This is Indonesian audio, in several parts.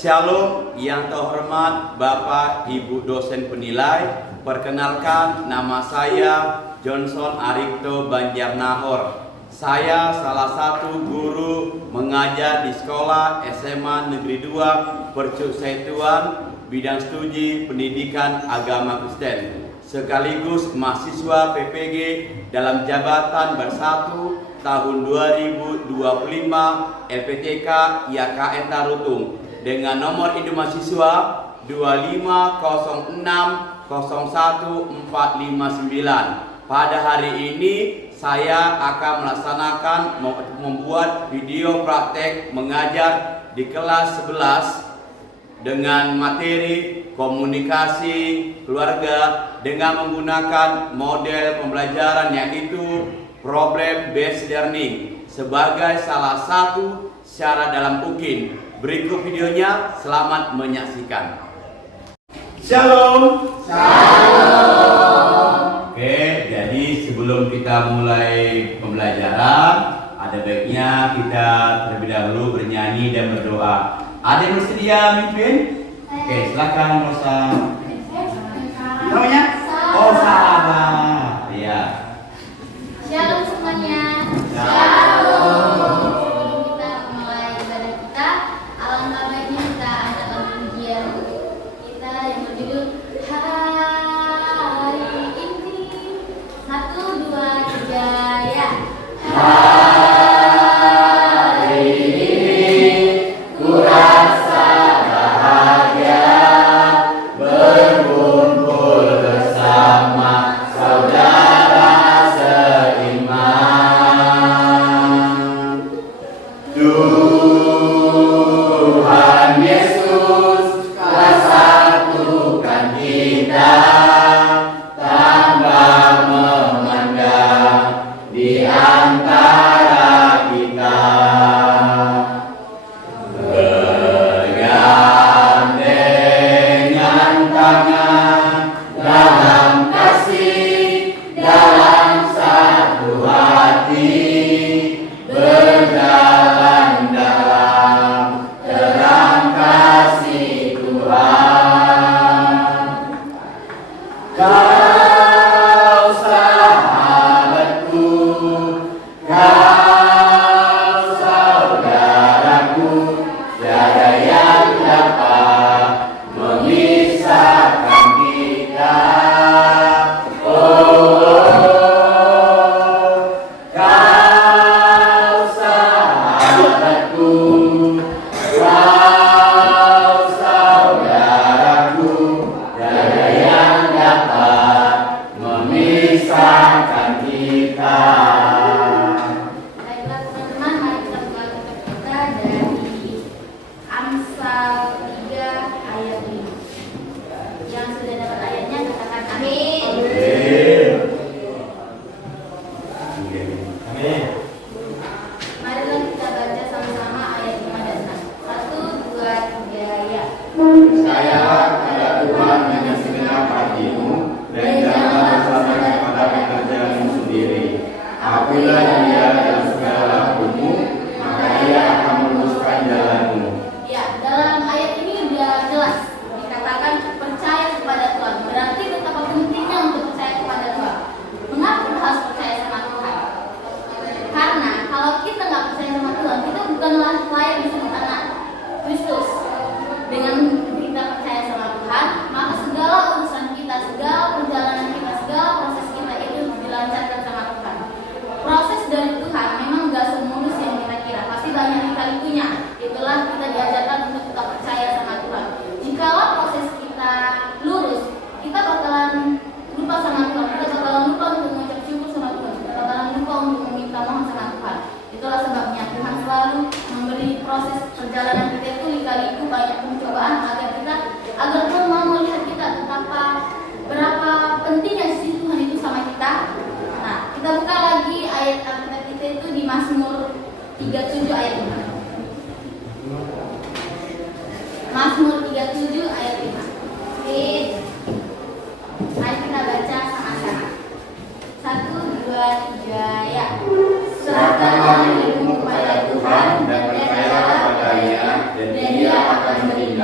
Shalom yang terhormat Bapak Ibu dosen penilai. Perkenalkan, nama saya Johnson Arikto Banjarnahor. Saya salah satu guru mengajar di sekolah SMA Negeri 2 Percuk Setuan bidang studi pendidikan agama Kristen, sekaligus mahasiswa PPG dalam jabatan bersatu tahun 2025 LPTK IAKN Tarutung dengan nomor induk mahasiswa 250601459. Pada hari ini saya akan melaksanakan membuat video praktek mengajar di kelas 11 dengan materi komunikasi keluarga dengan menggunakan model pembelajaran yaitu problem based learning sebagai salah satu syarat dalam UKIN. Berikut videonya, selamat menyaksikan. Shalom. Shalom. Oke, jadi sebelum kita mulai pembelajaran, ada baiknya kita terlebih dahulu bernyanyi dan berdoa. Ada yang bersedia mimpin? Oke, silakan Rosa. Namanya? Oh, sahabat. Iya. Shalom semuanya. Shalom. Sebelum kita mulai ibadah kita, alangkah baiknya kita adakan pujian kita yang berjudul Hari Ini. 1, 2, 3 ya. Hari ini ku rasa bahagia berkumpul bersama saudara seiman. Tuhan Yesus telah satukan kita tanpa memandang di antara kita. Bergandengan tangan dalam kasih, dalam satu hati, berjalan dalam terang kasih Tuhan. Kau sahabatku, kau saudaraku, tiada yang dapat memisahkan kita. Kau sahabatku, kau saudaraku, tiada yang dapat memisahkan kita. Baiklah teman-teman, mari kita buka kitab kita dari Amsal 3 ayat 5. Yang sudah dapat ayatnya katakan amin. Amin. Marilah kita baca sama-sama ayat 5 dan 6. 1, 2, 3 ya. Percayalah kepada Tuhan dengan segenap hatimu dan janganlah bersandar kepada pekerjaanmu sendiri. Akulah Dia dalam segala lakumu, maka Ia akan meluruskan jalanmu. Ya, dalam ayat ini sudah jelas dikatakan percaya kepada Tuhan. Berarti betapa pentingnya untuk percaya kepada Tuhan. Mengapa kita harus percaya sama Tuhan? Karena kalau kita nggak percaya sama Tuhan, kita bukanlah layak disebut anak Kristus. Dengan kita percaya sama Tuhan, maka segala urusan kita, segala perjalanan kita, segala proses kita itu dilancarkan sama Tuhan. Proses dari Tuhan memang nggak semulus yang kita kira, pasti banyak lika-likunya. Itulah kita diajarkan untuk tetap percaya sama Tuhan. Jikalau proses kita lurus, kita bakalan lupa sama Tuhan, kita bakalan lupa untuk mengucap syukur sama Tuhan, kita bakalan lupa untuk meminta mohon sama Tuhan. Itulah sebabnya Tuhan selalu memberi proses perjalanan kita itu lika-liku, banyak pencobaan agar Tuhan mau melihat kita berapa pentingnya sisi Tuhan itu sama kita. Nah, kita buka lagi ayat Alkitab kita itu di Mazmur 37 ayat 5. Mazmur 37 ayat 5. Oke. Mari kita baca sama-sama. 1, 2, 3 ya. Serahkanlah hidupmu kepada Tuhan dan percayalah kepadanya, dan Dia akan melindungi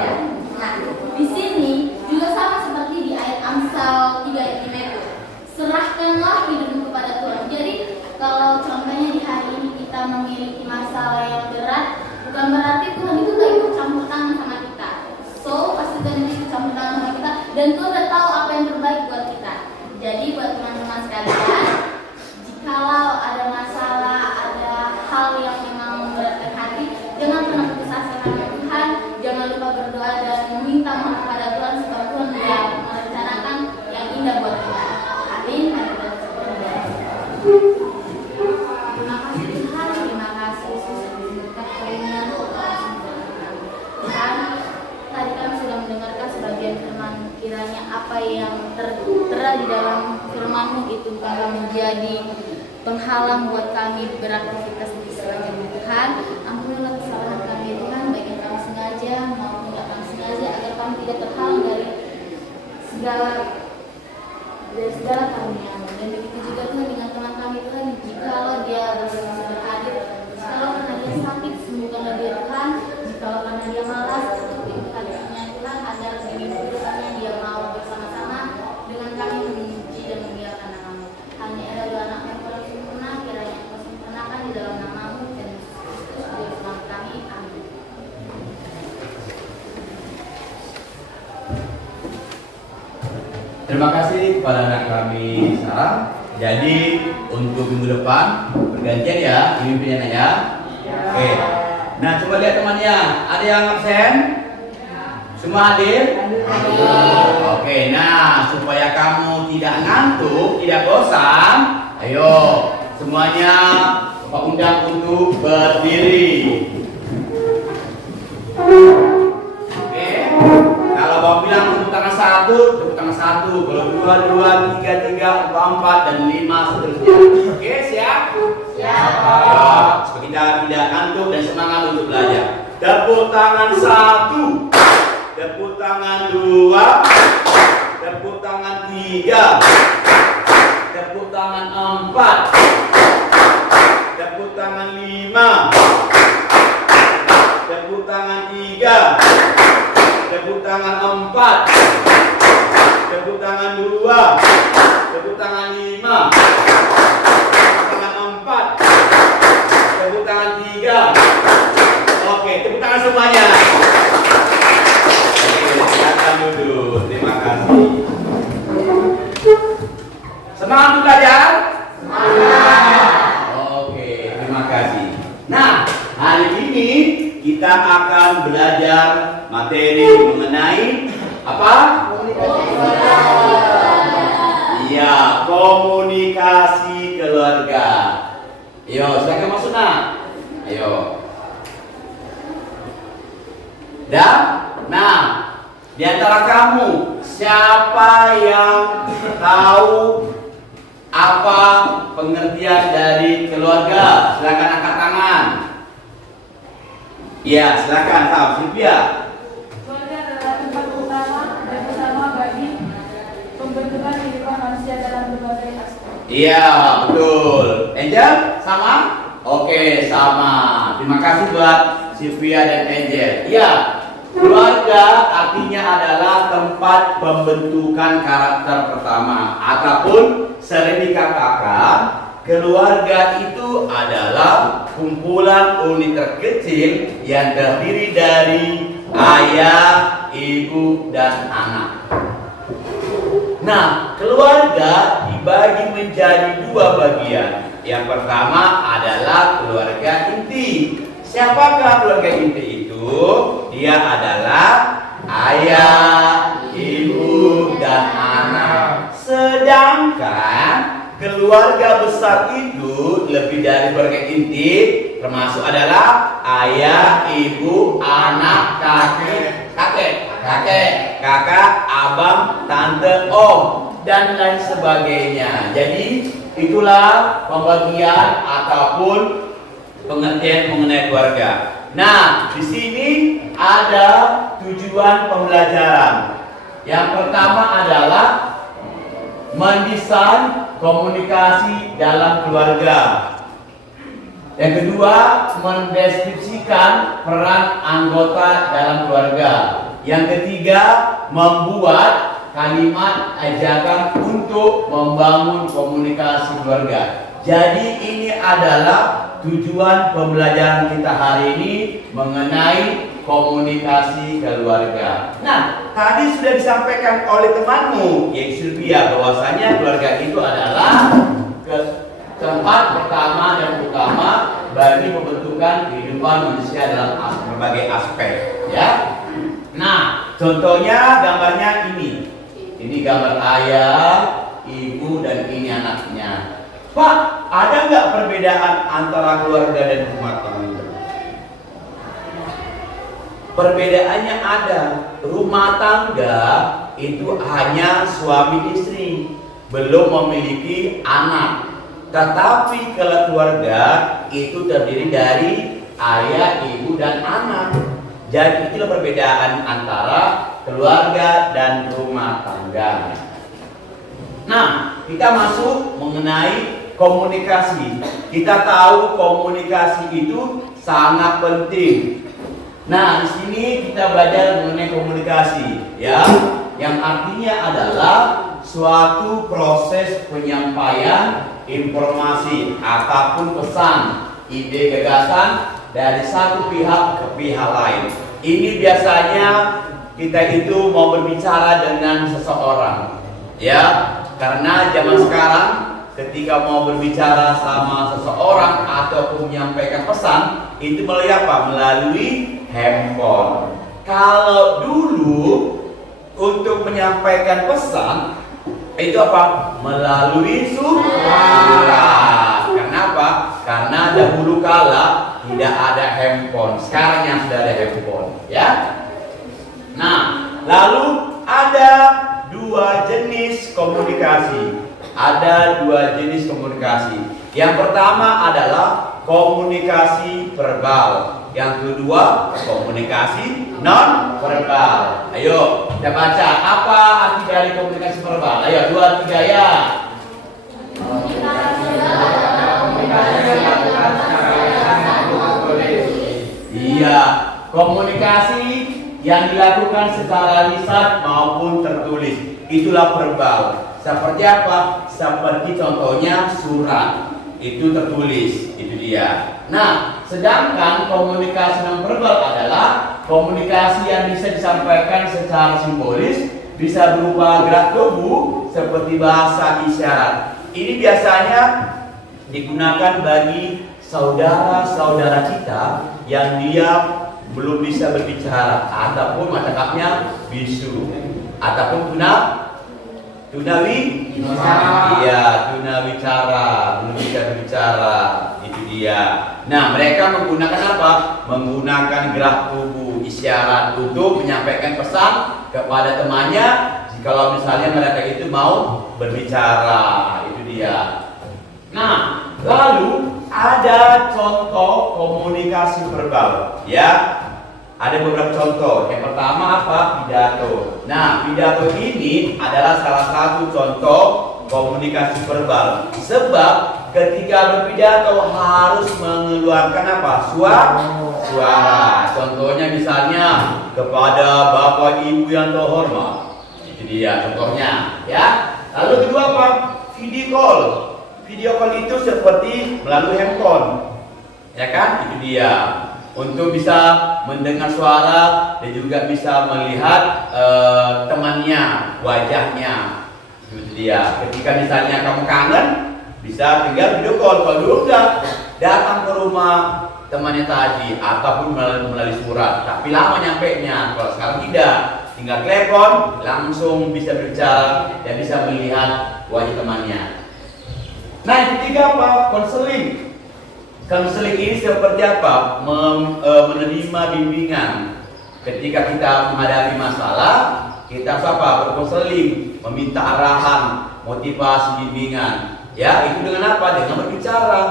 Dan Tuhan udah tahu apa yang terbaik buat kita. Jadi buat teman-teman sekalian, jikalau ada masalah, ada hal yang memang memberatkan hati, jangan pernah putus asa sama Tuhan. Jangan lupa berdoa dan meminta maaf kepada Tuhan supaya Tuhan yang merencanakan yang indah buat kita. Amin. Mari kita berdoa. Terima kasih Tuhan, terima kasih Yesus sudah memberkati keringan Tuhan. Tadi kami sudah mendengarkan sebagian firman, kiranya apa yang tertera di dalam firman-Mu itu bukanlah menjadi penghalang buat kami beraktivitas di selanjutnya Tuhan. Ampunilah kesalahan kami Tuhan, baik yang kami sengaja maupun tidak kami sengaja, agar kami tidak terhalang dari segala karunia-Mu. Dan begitu juga Tuhan dengan teman kami Tuhan, jikalau dia sudah hadir, jikalau karena dia sakit, sembuhkanlah dia Tuhan, jikalau karena dia malas, tutup pintu hatinya Tuhan, agar dengan kehidupannya dia mau bersama-sama dengan kami memuji dan memuliakan nama-Mu. Hanya ada dua anak yang paling sempurna, kiranya Engkau sempurnakan di dalam nama-Mu dan Yesus Kristus Juru Selamat kami. Amin. Terima kasih kepada anak kami Sarah. Jadi untuk minggu depan bergantian ya, pemimpinnya ya. Oke. Nah coba lihat temannya, ada yang absen? Semua hadir? Oke. Nah supaya kamu tidak ngantuk, tidak bosan, ayo semuanya Bapak undang untuk berdiri. Oke. Kalau Bapak bilang tepuk tangan satu, tepuk tangan satu. Kalau dua, dua, tiga, tiga, empat, dan lima seterusnya. Oke, siap? Siap. Ayo, supaya kita tidak ngantuk dan semangat untuk belajar. Tepuk tangan satu, tepuk tangan dua, tepuk tangan tiga, tepuk tangan empat, tepuk tangan lima, tepuk tangan tiga, tepuk tangan empat, tepuk tangan dua, tepuk tangan lima, tepuk tangan empat, tepuk tangan tiga. Oke, tepuk tangan semuanya. Oke, silakan duduk. Terima kasih. Semangat untuk belajar? Semangat. Oke, terima kasih. Nah, hari ini kita akan belajar materi mengenai apa? Iya, komunikasi keluarga. Ayo, silakan masuk nak. Ayo. Dan, nah, di antara kamu siapa yang tahu apa pengertian dari keluarga? Silakan angkat tangan. Ya, silakan tahu, Sylvia. Keluarga adalah tempat utama dan bersama bagi pembentukan kehidupan manusia dalam berbagai aspek. Iya, betul. Angel, sama? Oke, sama. Terima kasih buat Sylvia dan Angel. Iya, keluarga artinya adalah tempat pembentukan karakter pertama. Ataupun sering dikatakan keluarga itu adalah kumpulan unit terkecil yang terdiri dari ayah, ibu, dan anak. Nah, keluarga dibagi menjadi dua bagian. Yang pertama adalah keluarga inti. Siapakah keluarga inti itu? Dia adalah ayah, ibu, dan anak. Sedangkan keluarga besar itu lebih dari keluarga inti, termasuk adalah ayah, ibu, anak, kakak, abang, tante, om, dan lain sebagainya. Jadi itulah pembagian ataupun pengertian mengenai keluarga. Nah, di sini ada tujuan pembelajaran. Yang pertama adalah mendesain komunikasi dalam keluarga. Yang kedua, mendeskripsikan peran anggota dalam keluarga. Yang ketiga, membuat kalimat ajakan untuk membangun komunikasi keluarga. Jadi ini adalah tujuan pembelajaran kita hari ini mengenai komunikasi keluarga. Nah, tadi sudah disampaikan oleh temanmu, yaitu Sylvia, bahwasanya keluarga itu adalah tempat pertama dan utama bagi pembentukan kehidupan manusia dalam berbagai aspek, ya. Nah, contohnya gambarnya ini. Ini gambar ayah, ibu, dan ini anaknya. Pak, ada nggak perbedaan antara keluarga dan rumah tangga? Perbedaannya ada. Rumah tangga itu hanya suami istri, belum memiliki anak. Tetapi kalau keluarga itu terdiri dari ayah, ibu, dan anak. Jadi itulah perbedaan antara keluarga dan rumah tangga. Nah, kita masuk mengenai komunikasi. Kita tahu komunikasi itu sangat penting. Nah, di sini kita belajar mengenai komunikasi, ya, yang artinya adalah suatu proses penyampaian informasi ataupun pesan, ide, gagasan dari satu pihak ke pihak lain. Ini biasanya kita itu mau berbicara dengan seseorang, ya, karena zaman sekarang ketika mau berbicara sama seseorang ataupun menyampaikan pesan itu melalui apa? Melalui handphone. Kalau dulu untuk menyampaikan pesan itu apa? Melalui surat. Kenapa? Karena dahulu kala tidak ada handphone. Sekarang yang sudah ada handphone, ya. Nah, lalu ada dua jenis komunikasi. Ada dua jenis komunikasi. Yang pertama adalah komunikasi verbal. Yang kedua komunikasi non verbal. Ayo kita baca apa arti dari komunikasi verbal. Ayo 2, 3 ya. Iya, komunikasi yang dilakukan secara lisan maupun tertulis, itulah verbal. Seperti apa? Seperti contohnya surat, itu tertulis, itu dia. Nah, sedangkan komunikasi non verbal adalah komunikasi yang bisa disampaikan secara simbolis, bisa berupa gerak tubuh seperti bahasa isyarat. Ini biasanya digunakan bagi saudara-saudara kita yang dia belum bisa berbicara ataupun masyarakat bisu ataupun tunawi iya, tunawicara, belum bisa berbicara, itu dia. Nah, mereka menggunakan apa? Menggunakan gerak tubuh isyarat untuk menyampaikan pesan kepada temannya jikalau misalnya mereka itu mau berbicara, itu dia. Nah, lalu ada contoh komunikasi verbal, ya. Ada beberapa contoh. Yang pertama apa? Pidato. Nah, pidato ini adalah salah satu contoh komunikasi verbal. Sebab ketika berpidato harus mengeluarkan apa? Suara. Contohnya misalnya kepada Bapak Ibu yang terhormat. Itu dia contohnya, ya. Lalu kedua apa? Video call. Video call itu seperti melalui handphone, ya kan? Itu dia. Untuk bisa mendengar suara dan juga bisa melihat temannya, wajahnya. Itu dia. Ketika misalnya kamu kangen, bisa tinggal video call. Kalau dulu enggak, datang ke rumah temannya tadi ataupun melalui surat, tapi lama nyampainya. Kalau sekarang tidak, tinggal telepon, langsung bisa berbicara dan bisa melihat wajah temannya. Nah, yang ketiga apa? Konseling. Konseling ini seperti apa? Menerima bimbingan. Ketika kita menghadapi masalah, kita apa? Berkonseling, meminta arahan, motivasi, bimbingan. Ya, itu dengan apa? Dengan berbicara.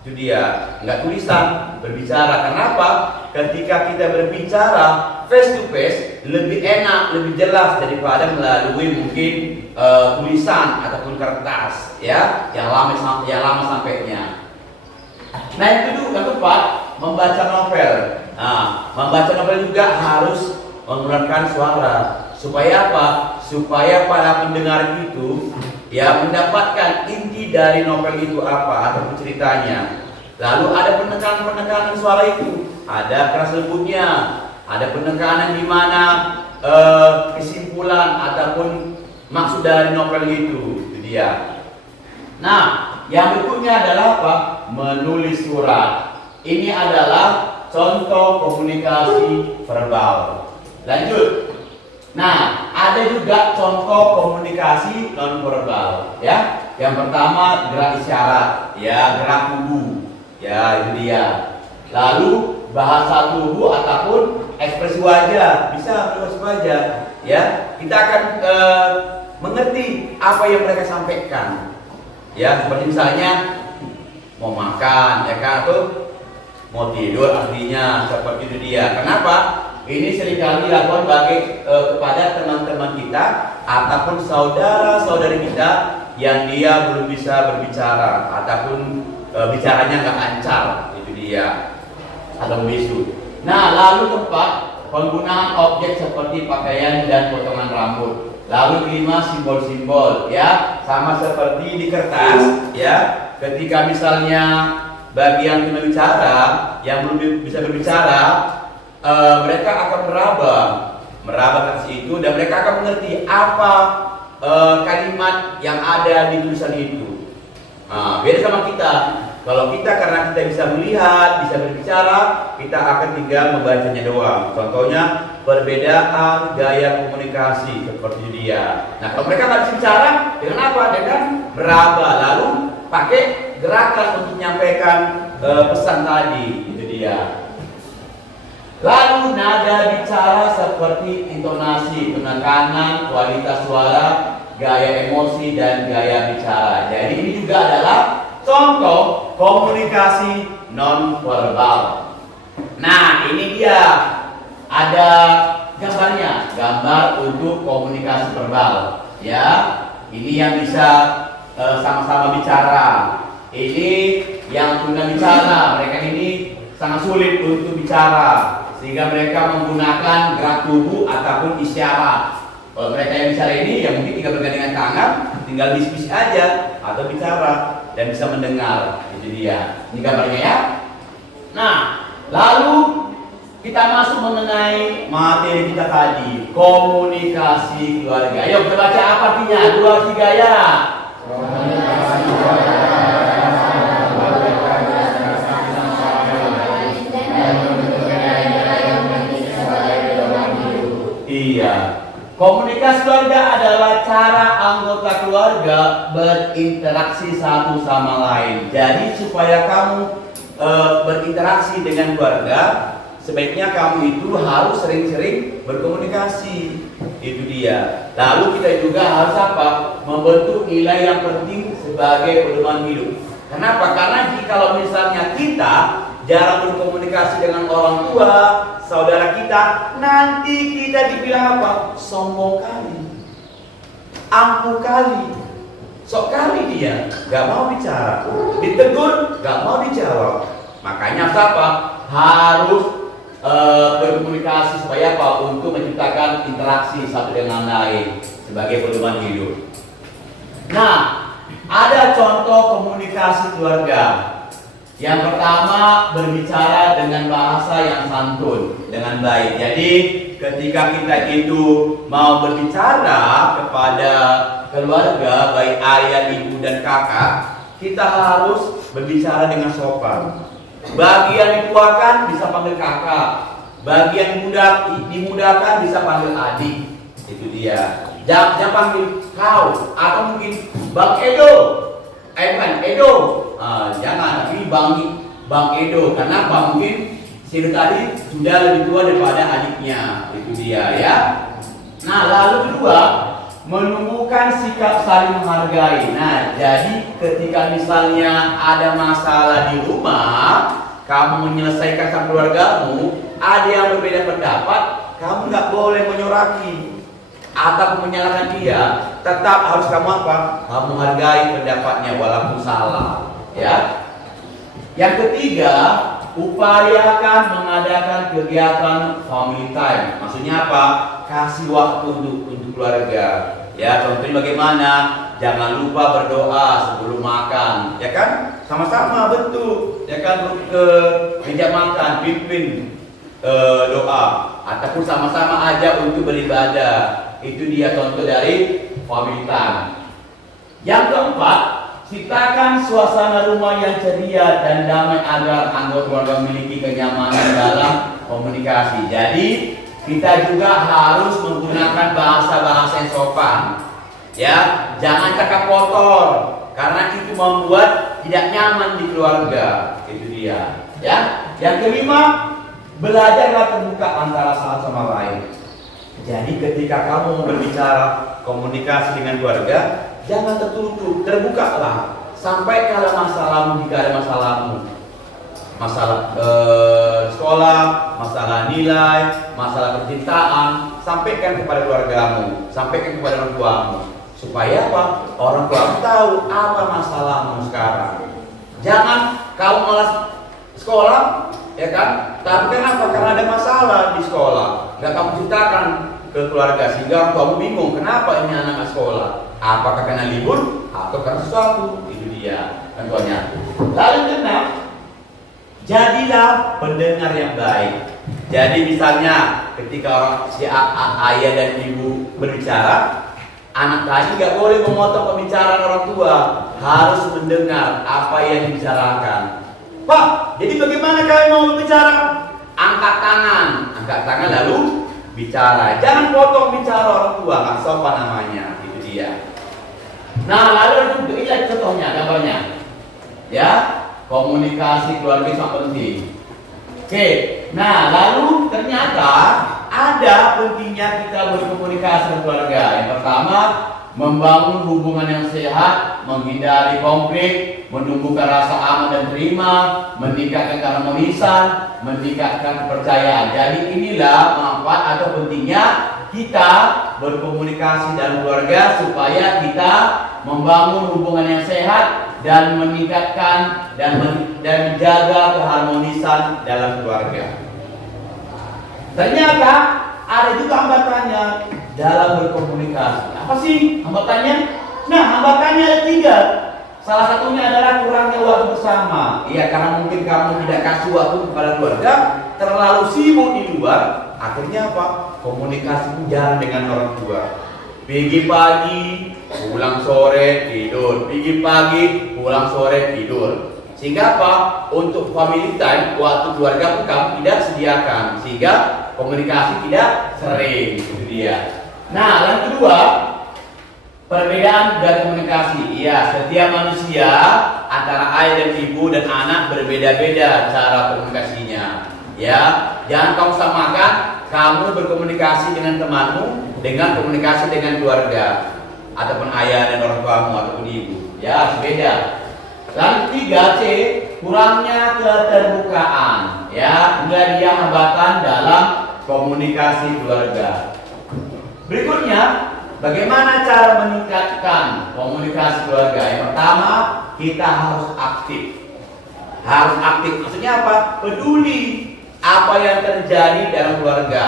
Itu dia. Enggak tulisan, berbicara. Kenapa? Ketika kita berbicara face to face, lebih enak, lebih jelas daripada melalui mungkin tulisan ataupun kertas, ya, yang lama sampainya. Nah, yang keempat, membaca novel. Nah, membaca novel juga harus mengeluarkan suara. Supaya apa? Supaya para pendengar itu ya mendapatkan inti dari novel itu apa ataupun ceritanya. Lalu ada penekanan suara itu, ada keras lembutnya, ada penekanan di mana kesimpulan ataupun maksud dari novel itu dia. Nah, yang berikutnya adalah apa? Menulis surat. Ini adalah contoh komunikasi verbal. Lanjut. Nah, ada juga contoh komunikasi non verbal, ya. Yang pertama gerak isyarat, ya, gerak tubuh, ya, itu dia. Lalu bahasa tubuh ataupun ekspresi wajah, bisa ekspresi wajah, ya. Kita akan mengerti apa yang mereka sampaikan, ya. Seperti misalnya mau makan, ya kan, atau mau tidur, artinya seperti itu dia. Kenapa? Ini seringkali dilakukan kepada teman-teman kita ataupun saudara-saudari kita yang dia belum bisa berbicara ataupun bicaranya nggak lancar, itu dia, atau bisu. Nah, lalu keempat, penggunaan objek seperti pakaian dan potongan rambut. Lalu kelima, simbol-simbol, ya, sama seperti di kertas, ya. Ketika misalnya bagi yang tunawicara yang belum bisa berbicara, mereka akan meraba kertas itu dan mereka akan mengerti apa kalimat yang ada di tulisan itu. Beda sama kita. Kalau kita karena kita bisa melihat, bisa berbicara, kita akan tinggal membacanya doang. Contohnya perbedaan gaya komunikasi seperti dia. Nah, kalau mereka nggak bisa bicara, dengan apa? Dengan meraba, lalu pakai gerakan untuk menyampaikan pesan tadi, itu dia. Lalu nada bicara seperti intonasi, penekanan, kualitas suara, gaya emosi, dan gaya bicara. Jadi ini juga adalah contoh komunikasi non verbal. Nah, ini dia, ada gambarnya, gambar untuk komunikasi verbal, ya. Ini yang bisa sama-sama bicara. Ini yang tuna bicara, mereka ini sangat sulit untuk bicara, sehingga mereka menggunakan gerak tubuh ataupun isyarat. Kalau mereka yang bicara ini, ya mungkin tinggal bergandengan tangan, tinggal bisik-bisik aja atau bicara dan bisa mendengar. Itu dia. Ini gambarnya, ya. Nah, lalu kita masuk mengenai materi kita tadi, komunikasi keluarga. Ayo kita baca apa artinya? 2, 3 ya. Komunikasi keluarga. Iya. Komunikasi keluarga adalah cara anggota keluarga berinteraksi satu sama lain. Jadi supaya kamu berinteraksi dengan keluarga, sebaiknya kamu itu harus sering-sering berkomunikasi. Itu dia. Lalu kita juga harus apa? Membentuk nilai yang penting sebagai pedoman hidup. Kenapa? Karena jika misalnya kita jarang berkomunikasi dengan orang tua, saudara kita, nanti kita dibilang apa? Sombong kali, angkuh kali, sok kali dia, gak mau bicara, ditegur, gak mau dijawab. Makanya apa? Harus berkomunikasi supaya apa? Untuk menciptakan interaksi satu dengan lain sebagai pedoman hidup. Nah, ada contoh komunikasi keluarga. Yang pertama, berbicara dengan bahasa yang santun, dengan baik. Jadi ketika kita itu mau berbicara kepada keluarga, baik ayah, ibu, dan kakak, kita harus berbicara dengan sopan. Bagi yang dituakan bisa panggil kakak, bagi yang dimudahkan bisa panggil adik. Itu dia. Jangan panggil kau atau mungkin Bang Edo. Bukan Edo. Jangan, tapi Bang Edo. Kenapa? Mungkin si Edo tadi sudah lebih tua daripada adiknya. Itu dia, ya. Nah, lalu kedua, menumbuhkan sikap saling menghargai. Nah, jadi ketika misalnya ada masalah di rumah, kamu menyelesaikan sama keluargamu, ada yang berbeda pendapat, kamu nggak boleh menyoraki atau menyalahkan dia. Tetap harus kamu apa? Kamu menghargai pendapatnya walaupun salah, ya. Yang ketiga, upayakan mengadakan kegiatan family time. Maksudnya apa? Kasih waktu untuk keluarga. Ya, contohnya bagaimana? Jangan lupa berdoa sebelum makan, ya kan? Sama-sama betul, ya kan? Ke meja makan, pimpin doa. ataupun sama-sama ajak untuk beribadah. Itu dia contoh dari family time. Yang keempat, ciptakan suasana rumah yang ceria dan damai agar anggota keluarga memiliki kenyamanan dalam komunikasi. Jadi kita juga harus menggunakan bahasa-bahasa yang sopan. Ya, jangan cakap kotor karena itu membuat tidak nyaman di keluarga. Itu dia. Ya. Yang kelima, belajarlah terbuka antara satu sama lain. Jadi ketika kamu berbicara komunikasi dengan keluarga, jangan tertutup, terbukalah. Sampaikanlah masalahmu jika ada masalahmu. Masalah sekolah, masalah nilai, masalah percintaan, sampaikan kepada keluargamu, sampaikan kepada orang tuamu. Supaya apa? Orang tua tahu apa masalahmu sekarang. Jangan kamu malas sekolah, ya kan? Tapi kenapa? Karena ada masalah di sekolah. Nggak kamu ceritakan ke keluarga sehingga orang tuamu bingung. Kenapa ini anak sekolah? Apakah karena libur atau karena sesuatu? Itu dia contohnya. Lalu keenam, jadilah pendengar yang baik. Jadi misalnya ketika orang ayah dan ibu berbicara, anak tadi nggak boleh memotong pembicaraan orang tua, harus mendengar apa yang dibicarakan. Pak, jadi bagaimana kalian mau berbicara? Angkat tangan lalu bicara. Jangan potong bicara orang tua, nggak sopan namanya. Itu dia. Nah, lalu itu contohnya, gambarnya. Ya, komunikasi keluarga sangat penting. Oke, nah lalu ternyata ada pentingnya kita berkomunikasi dengan keluarga. Yang pertama, membangun hubungan yang sehat, menghindari konflik, menumbuhkan rasa aman dan terima, meningkatkan keharmonisan, meningkatkan kepercayaan. Jadi inilah manfaat atau pentingnya kita berkomunikasi dalam keluarga supaya kita membangun hubungan yang sehat dan meningkatkan dan menjaga keharmonisan dalam keluarga. Ternyata ada juga hambatannya dalam berkomunikasi. Apa sih hambatannya? Nah, hambatannya ada 3. Salah satunya adalah kurangnya waktu bersama. Iya, karena mungkin kamu tidak kasih waktu kepada keluarga, terlalu sibuk di luar. Akhirnya apa? Komunikasi jarang dengan orang tua. Pergi pagi, pulang sore, tidur. Pergi pagi, pulang sore, tidur. Sehingga apa? Untuk family time, waktu keluarga pun kamu tidak sediakan. Sehingga komunikasi tidak sering. Itu dia. Nah, yang kedua, perbedaan dari komunikasi. Iya, setiap manusia antara ayah dan ibu dan anak berbeda-beda cara komunikasinya. Ya, jangan kamu samakan kamu berkomunikasi dengan temanmu dengan komunikasi dengan keluarga ataupun ayah dan orang tuamu ataupun ibu. Ya, beda. Lalu 3C, kurangnya keterbukaan. Ya, inilah dia hambatan dalam komunikasi keluarga. Berikutnya, bagaimana cara meningkatkan komunikasi keluarga? Yang pertama, kita harus aktif. Harus aktif, maksudnya apa? Peduli apa yang terjadi dalam keluarga,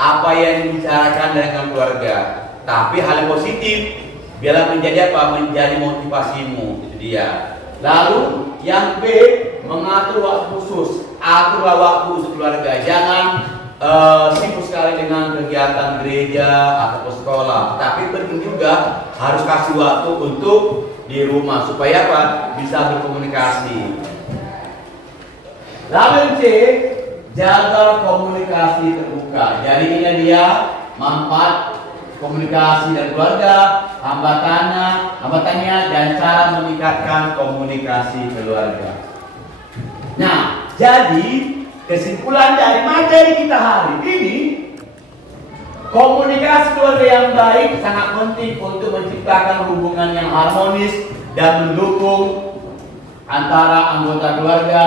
apa yang dibicarakan dengan keluarga. Tapi hal yang positif, biarlah menjadi apa? Menjadi motivasimu. Itu dia. Lalu yang B, mengatur waktu khusus. Aturlah waktu untuk keluarga. Jangan sibuk sekali dengan kegiatan gereja atau sekolah. Tapi penting juga harus kasih waktu untuk di rumah supaya apa? Bisa berkomunikasi. Lalu C, jaga komunikasi terbuka. Jadi ini dia manfaat komunikasi dan keluarga, hambatannya dan cara meningkatkan komunikasi keluarga. Nah, jadi kesimpulan dari materi kita hari ini, komunikasi keluarga yang baik sangat penting untuk menciptakan hubungan yang harmonis dan mendukung antara anggota keluarga.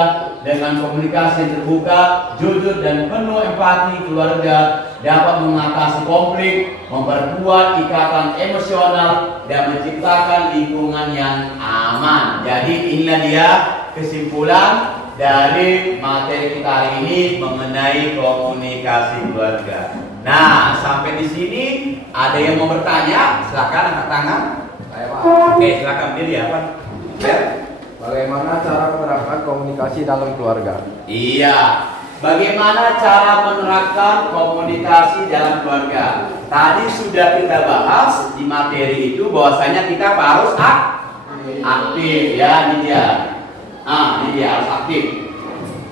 Dengan komunikasi yang terbuka, jujur dan penuh empati, keluarga dapat mengatasi konflik, memperkuat ikatan emosional dan menciptakan lingkungan yang aman. Jadi inilah dia kesimpulan dari materi kita hari ini mengenai komunikasi keluarga. Nah, sampai di sini ada yang mau bertanya? Silakan angkat tangan. Saya Pak. Oke, silakan berdiri ya Pak. Bagaimana cara menerapkan komunikasi dalam keluarga? Iya, bagaimana cara menerapkan komunikasi dalam keluarga. Tadi sudah kita bahas di materi itu bahwasanya kita harus aktif ya, ini dia. Ini dia harus aktif.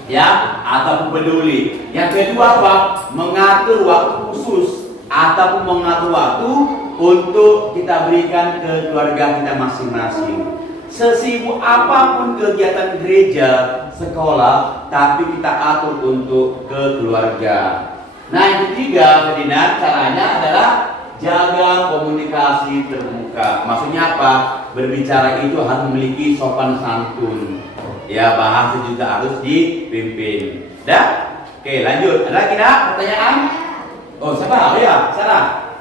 Ya, ataupun peduli. Yang kedua apa? Mengatur waktu khusus ataupun mengatur waktu untuk kita berikan ke keluarga kita masing-masing. Sesibuk apapun kegiatan gereja, sekolah, tapi kita atur untuk ke keluarga. Nah, yang ketiga, Ferdinand, caranya adalah jaga komunikasi terbuka. Maksudnya apa? Berbicara itu harus memiliki sopan santun. Ya, bahasa juga harus dipimpin. Dah? Oke, lanjut. Ada lagi nak pertanyaan? Oh, siapa? Oh ya, Sarah.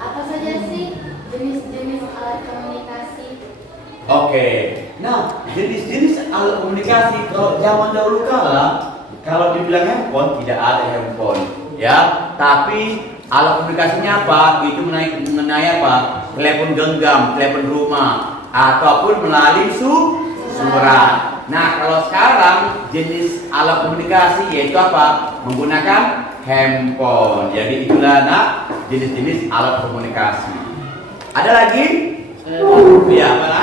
Apa saja sih jenis-jenis alat komunikasi? Oke. Nah, jenis-jenis alat komunikasi kalau zaman dahulu kala, kalau dibilang handphone tidak ada handphone, ya. Tapi alat komunikasinya apa? Itu mengenai apa? Telepon genggam, telepon rumah, ataupun melalui surat. Nah, kalau sekarang jenis alat komunikasi yaitu apa? Menggunakan handphone. Jadi itulah nak jenis-jenis alat komunikasi. Ada lagi? Ya, mana?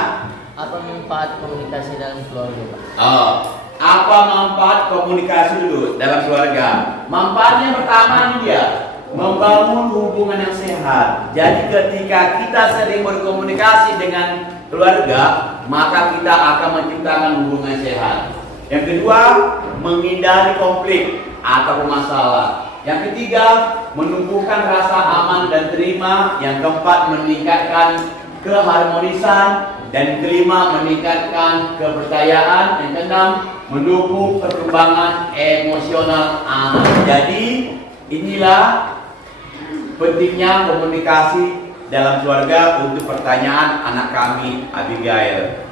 Apa manfaat komunikasi dalam keluarga, Pak? Oh, apa manfaat komunikasi dulu dalam keluarga? Manfaatnya pertama ini dia, membangun hubungan yang sehat. Jadi ketika kita sering berkomunikasi dengan keluarga, maka kita akan menciptakan hubungan sehat. Yang kedua, menghindari konflik atau masalah. Yang ketiga, menumbuhkan rasa aman dan terima. Yang keempat, meningkatkan keharmonisan. Dan kelima, meningkatkan kepercayaan. Yang keenam, mendukung perkembangan emosional anak. Jadi inilah pentingnya komunikasi dalam keluarga untuk pertanyaan anak kami Abigail.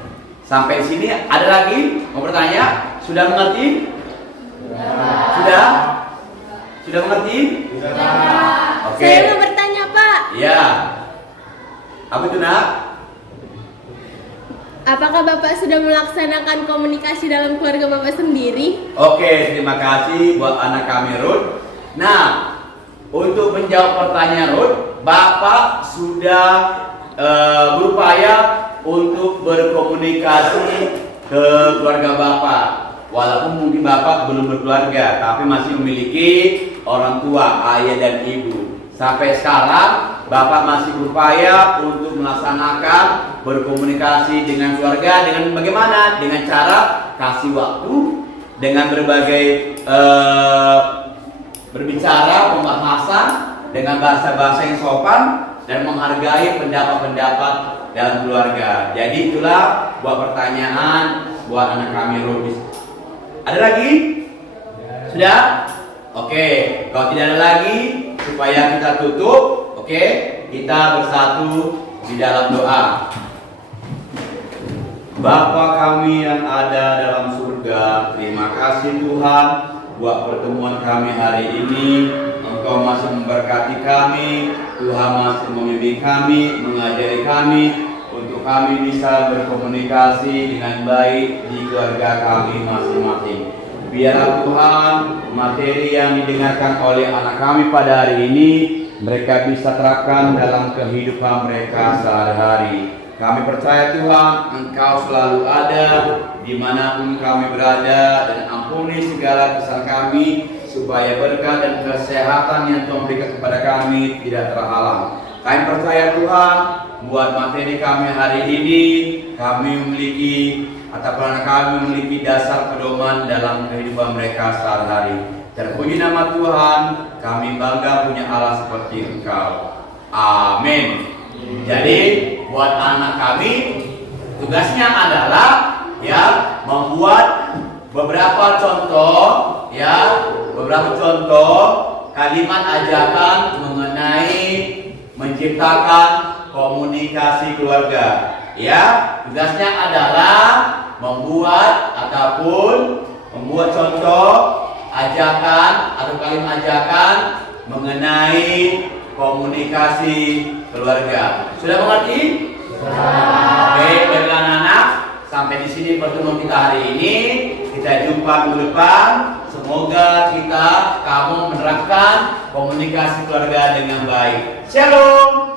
Sampai sini ada lagi mau bertanya? Sudah mengerti? Sudah? Sudah mengerti? Oke. Saya mau bertanya, Pak. Ya. Apa itu nak? Apakah Bapak sudah melaksanakan komunikasi dalam keluarga Bapak sendiri? Oke, terima kasih buat anak kami Ruth. Nah, untuk menjawab pertanyaan Ruth, Bapak sudah berupaya untuk berkomunikasi ke keluarga Bapak. Walaupun mungkin Bapak belum berkeluarga, tapi masih memiliki orang tua, ayah dan ibu. Sampai sekarang Bapak masih berupaya untuk melaksanakan berkomunikasi dengan keluarga dengan bagaimana? Dengan cara kasih waktu, dengan berbagai berbicara, pembahasan dengan bahasa-bahasa yang sopan dan menghargai pendapat-pendapat dalam keluarga. Jadi itulah buat pertanyaan buat anak kami Rubis. Ada lagi? Sudah? Oke, kalau tidak ada lagi, supaya kita tutup, oke, kita bersatu di dalam doa. Bapa kami yang ada dalam surga, terima kasih Tuhan buat pertemuan kami hari ini. Engkau masih memberkati kami, Tuhan masih membimbing kami, mengajari kami untuk kami bisa berkomunikasi dengan baik di keluarga kami masing-masing. Biarlah Tuhan materi yang didengarkan oleh anak kami pada hari ini mereka bisa terapkan dalam kehidupan mereka sehari-hari. Kami percaya Tuhan Engkau selalu ada dimanapun kami berada, dan ampuni segala kesalahan kami supaya berkat dan kesehatan yang Tuhan berikan kepada kami tidak terhalang. Kami percaya Tuhan buat materi kami hari ini kami memiliki ataupun kami memiliki dasar pedoman dalam kehidupan mereka sehari-hari. Terpuji nama Tuhan, kami bangga punya Allah seperti Engkau. Amin. Jadi buat anak kami tugasnya adalah ya membuat beberapa contoh kalimat ajakan mengenai menciptakan komunikasi keluarga. Ya, tugasnya adalah membuat contoh ajakan atau kalimat ajakan mengenai komunikasi keluarga. Sudah mengerti? Oke, baiklah anak-anak, sampai di sini pertemuan kita hari ini. Kita jumpa minggu depan. Semoga kamu menerapkan komunikasi keluarga dengan baik. Shalom.